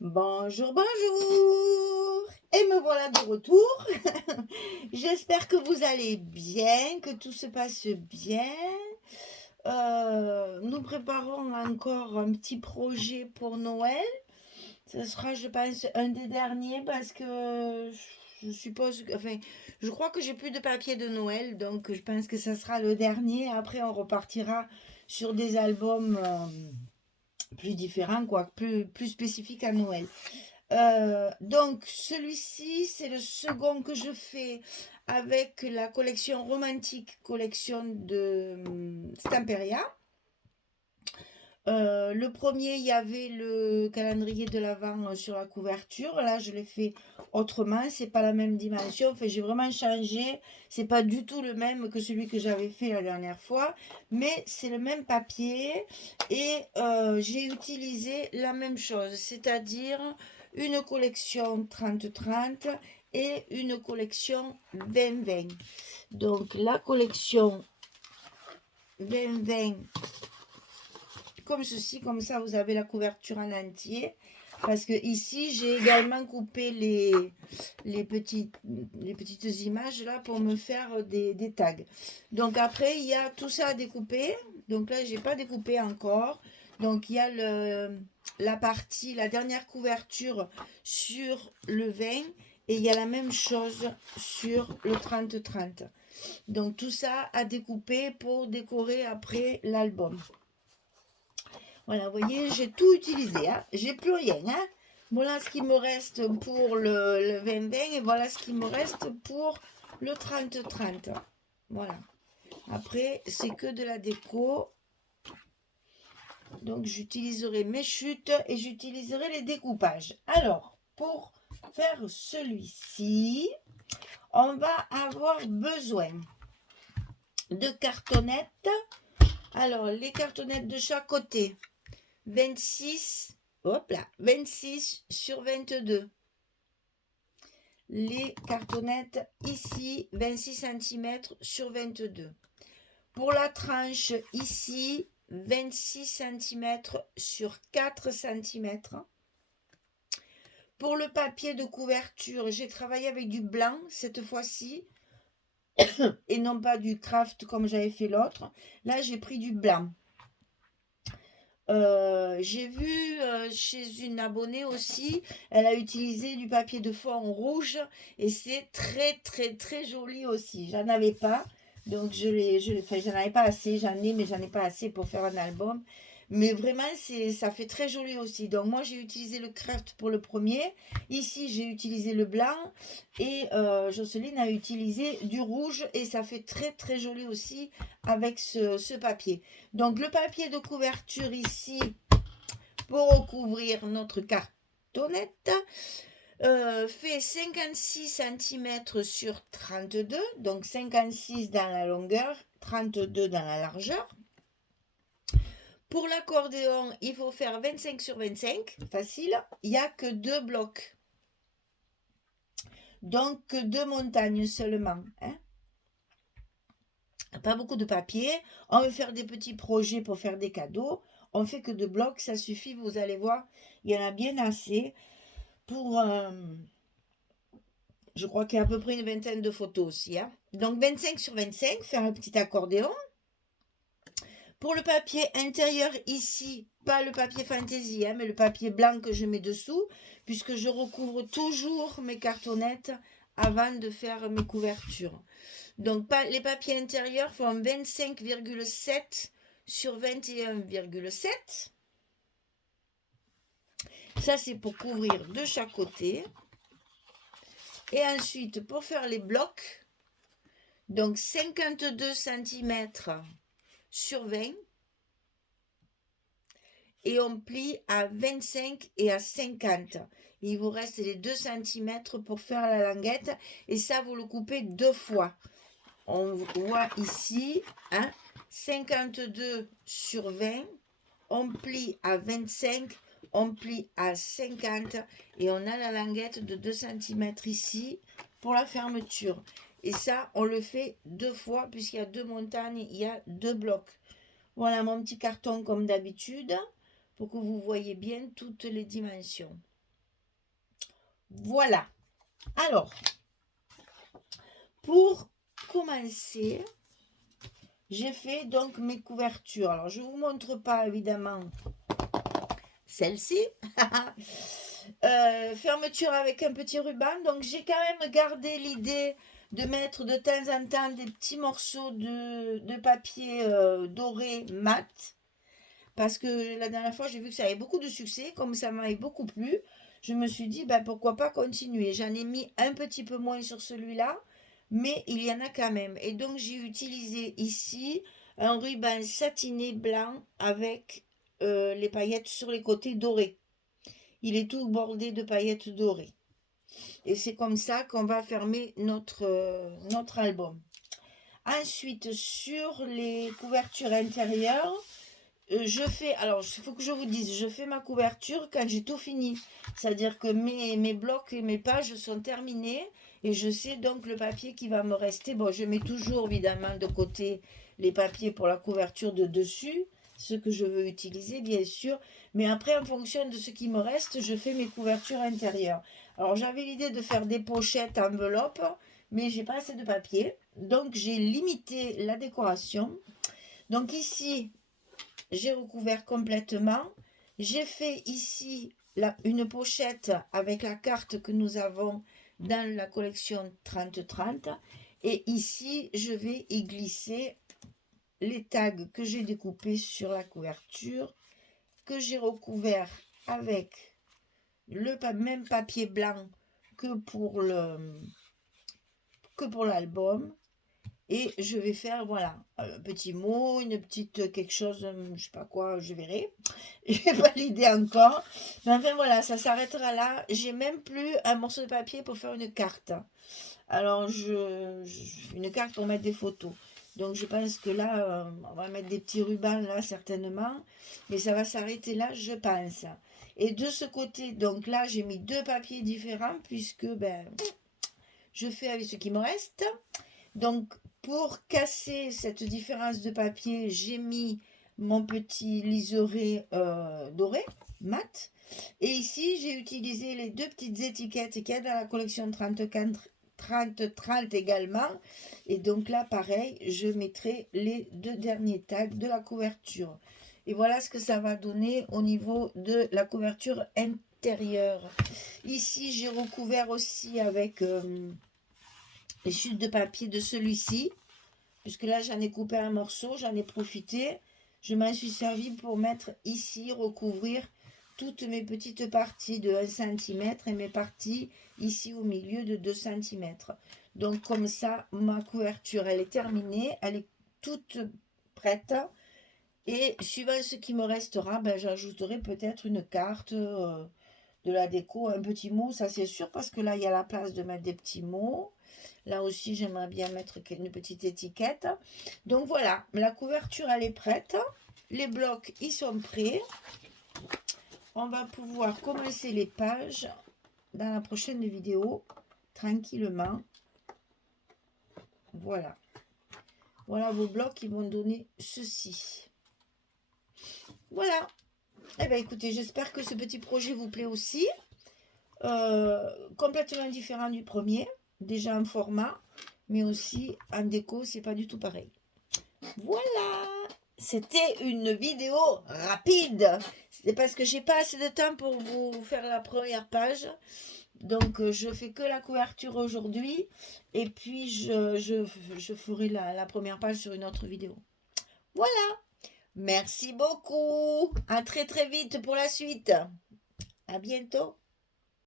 Bonjour, bonjour! Et me voilà de retour. J'espère que vous allez bien, que tout se passe bien. Nous préparons encore un petit projet pour Noël. Ce sera, je pense, un des derniers parce que je suppose, enfin, je crois que j'ai plus de papier de Noël, donc je pense que ça sera le dernier. Après, on repartira sur des albums plus différents, quoi, plus spécifiques à Noël. Donc celui-ci, c'est le second que je fais avec la collection romantique, collection de Stamperia. Le premier, il y avait le calendrier de l'Avent sur la couverture. Là, je l'ai fait autrement. C'est pas la même dimension. Enfin, j'ai vraiment changé. C'est pas du tout le même que celui que j'avais fait la dernière fois, mais c'est le même papier et j'ai utilisé la même chose, c'est-à-dire une collection 30-30 et une collection 20-20. Donc, la collection 20-20 comme ceci, comme ça vous avez la couverture en entier. Parce que ici, j'ai également coupé les petites images là pour me faire des tags. Donc après, il y a tout ça à découper. Donc là, j'ai pas découpé encore. Donc il y a la dernière couverture sur le 20 et il y a la même chose sur le 30-30. Donc tout ça à découper pour décorer après l'album. Voilà, vous voyez, j'ai tout utilisé, hein. J'ai plus rien, hein. Voilà ce qui me reste pour le 20-20 et voilà ce qui me reste pour le 30-30. Voilà. Après, c'est que de la déco. Donc, j'utiliserai mes chutes et j'utiliserai les découpages. Alors, pour faire celui-ci, on va avoir besoin de cartonnettes. Alors, les cartonnettes de chaque côté. 26, hop là, 26 sur 22. Les cartonnettes ici, 26 cm sur 22. Pour la tranche ici, 26 cm sur 4 cm. Pour le papier de couverture, j'ai travaillé avec du blanc cette fois-ci et non pas du craft comme j'avais fait l'autre. Là, j'ai pris du blanc. J'ai vu chez une abonnée aussi, elle a utilisé du papier de fond rouge et c'est très très très joli aussi. J'en avais pas, donc enfin, j'en avais pas assez, j'en ai mais j'en ai pas assez pour faire un album. Mais vraiment, ça fait très joli aussi. Donc moi, j'ai utilisé le craft pour le premier. Ici, j'ai utilisé le blanc et Jocelyne a utilisé du rouge et ça fait très très joli aussi avec ce papier. Donc le papier de couverture ici pour recouvrir notre cartonnette fait 56 cm sur 32, donc 56 dans la longueur, 32 dans la largeur. Pour l'accordéon, il faut faire 25 sur 25, facile. Il n'y a que 2 blocs. Donc 2 montagnes seulement. Hein. Pas beaucoup de papier. On veut faire des petits projets pour faire des cadeaux. On fait que 2 blocs, ça suffit. Vous allez voir, il y en a bien assez pour... je crois qu'il y a à peu près une vingtaine de photos aussi. Hein. Donc 25 sur 25, faire un petit accordéon. Pour le papier intérieur ici, pas le papier fantaisie, hein, mais le papier blanc que je mets dessous, puisque je recouvre toujours mes cartonnettes avant de faire mes couvertures. Donc les papiers intérieurs font 25,7 sur 21,7. Ça, c'est pour couvrir de chaque côté. Et ensuite, pour faire les blocs, donc 52 cm sur 20. Et on plie à 25 et à 50. Il vous reste les 2 cm pour faire la languette. Et ça, vous le coupez 2 fois. On voit ici, hein, 52 sur 20. On plie à 25, on plie à 50 et on a la languette de 2 cm ici pour la fermeture. Et ça, on le fait 2 fois puisqu'il y a 2 montagnes, il y a 2 blocs. Voilà mon petit carton comme d'habitude pour que vous voyez bien toutes les dimensions. Voilà. Alors, pour commencer, j'ai fait donc mes couvertures. Alors, je ne vous montre pas évidemment celle-ci. Fermeture avec un petit ruban. Donc, j'ai quand même gardé l'idée de mettre de temps en temps des petits morceaux de papier doré mat. Parce que la dernière fois, j'ai vu que ça avait beaucoup de succès. Comme ça m'avait beaucoup plu, je me suis dit, ben, pourquoi pas continuer. J'en ai mis un petit peu moins sur celui-là, mais il y en a quand même. Et donc, j'ai utilisé ici un ruban satiné blanc avec les paillettes sur les côtés dorés. Il est tout bordé de paillettes dorées. Et c'est comme ça qu'on va fermer notre album. Ensuite, sur les couvertures intérieures, je fais, alors il faut que je vous dise, je fais ma couverture quand j'ai tout fini. C'est-à-dire que mes blocs et mes pages sont terminés et je sais donc le papier qui va me rester. Bon, je mets toujours évidemment de côté les papiers pour la couverture de dessus, ce que je veux utiliser bien sûr. Mais après, en fonction de ce qui me reste, je fais mes couvertures intérieures. Alors j'avais l'idée de faire des pochettes enveloppes, mais j'ai pas assez de papier. Donc j'ai limité la décoration. Donc ici, j'ai recouvert complètement. J'ai fait ici une pochette avec la carte que nous avons dans la collection 30-30. Et ici, je vais y glisser les tags que j'ai découpés sur la couverture, que j'ai recouvert avec le même papier blanc que pour l'album. Et je vais faire, voilà, un petit mot, une petite quelque chose, je sais pas quoi, je verrai. Je n'ai pas l'idée encore. Mais enfin, voilà, ça s'arrêtera là. J'ai même plus un morceau de papier pour faire une carte. Alors, une carte pour mettre des photos. Donc, je pense que là, on va mettre des petits rubans là, certainement. Mais ça va s'arrêter là, je pense. Et de ce côté, donc là, j'ai mis deux papiers différents puisque, ben, je fais avec ce qui me reste. Donc, pour casser cette différence de papier, j'ai mis mon petit liseré doré, mat. Et ici, j'ai utilisé les deux petites étiquettes qu'il y a dans la collection 30-30 également. Et donc là, pareil, je mettrai les deux derniers tags de la couverture. Et voilà ce que ça va donner au niveau de la couverture intérieure. Ici, j'ai recouvert aussi avec les chutes de papier de celui-ci, puisque là j'en ai coupé un morceau, j'en ai profité, je m'en suis servi pour mettre ici, recouvrir toutes mes petites parties de 1 cm et mes parties ici au milieu de 2 cm. Donc comme ça, ma couverture elle est terminée, elle est toute prête. Et suivant ce qui me restera, ben, j'ajouterai peut-être une carte de la déco, un petit mot, ça c'est sûr, parce que là il y a la place de mettre des petits mots. Là aussi, j'aimerais bien mettre une petite étiquette. Donc voilà, la couverture, elle est prête. Les blocs, ils sont prêts. On va pouvoir commencer les pages dans la prochaine vidéo, tranquillement. Voilà. Voilà vos blocs qui vont donner ceci. Voilà. Eh bien, écoutez, j'espère que ce petit projet vous plaît aussi. Complètement différent du premier. Déjà en format, mais aussi en déco, c'est pas du tout pareil. Voilà, c'était une vidéo rapide. C'est parce que j'ai pas assez de temps pour vous faire la première page. Donc je fais que la couverture aujourd'hui. Et puis je ferai la première page sur une autre vidéo. Voilà. Merci beaucoup. À très très vite pour la suite. À bientôt.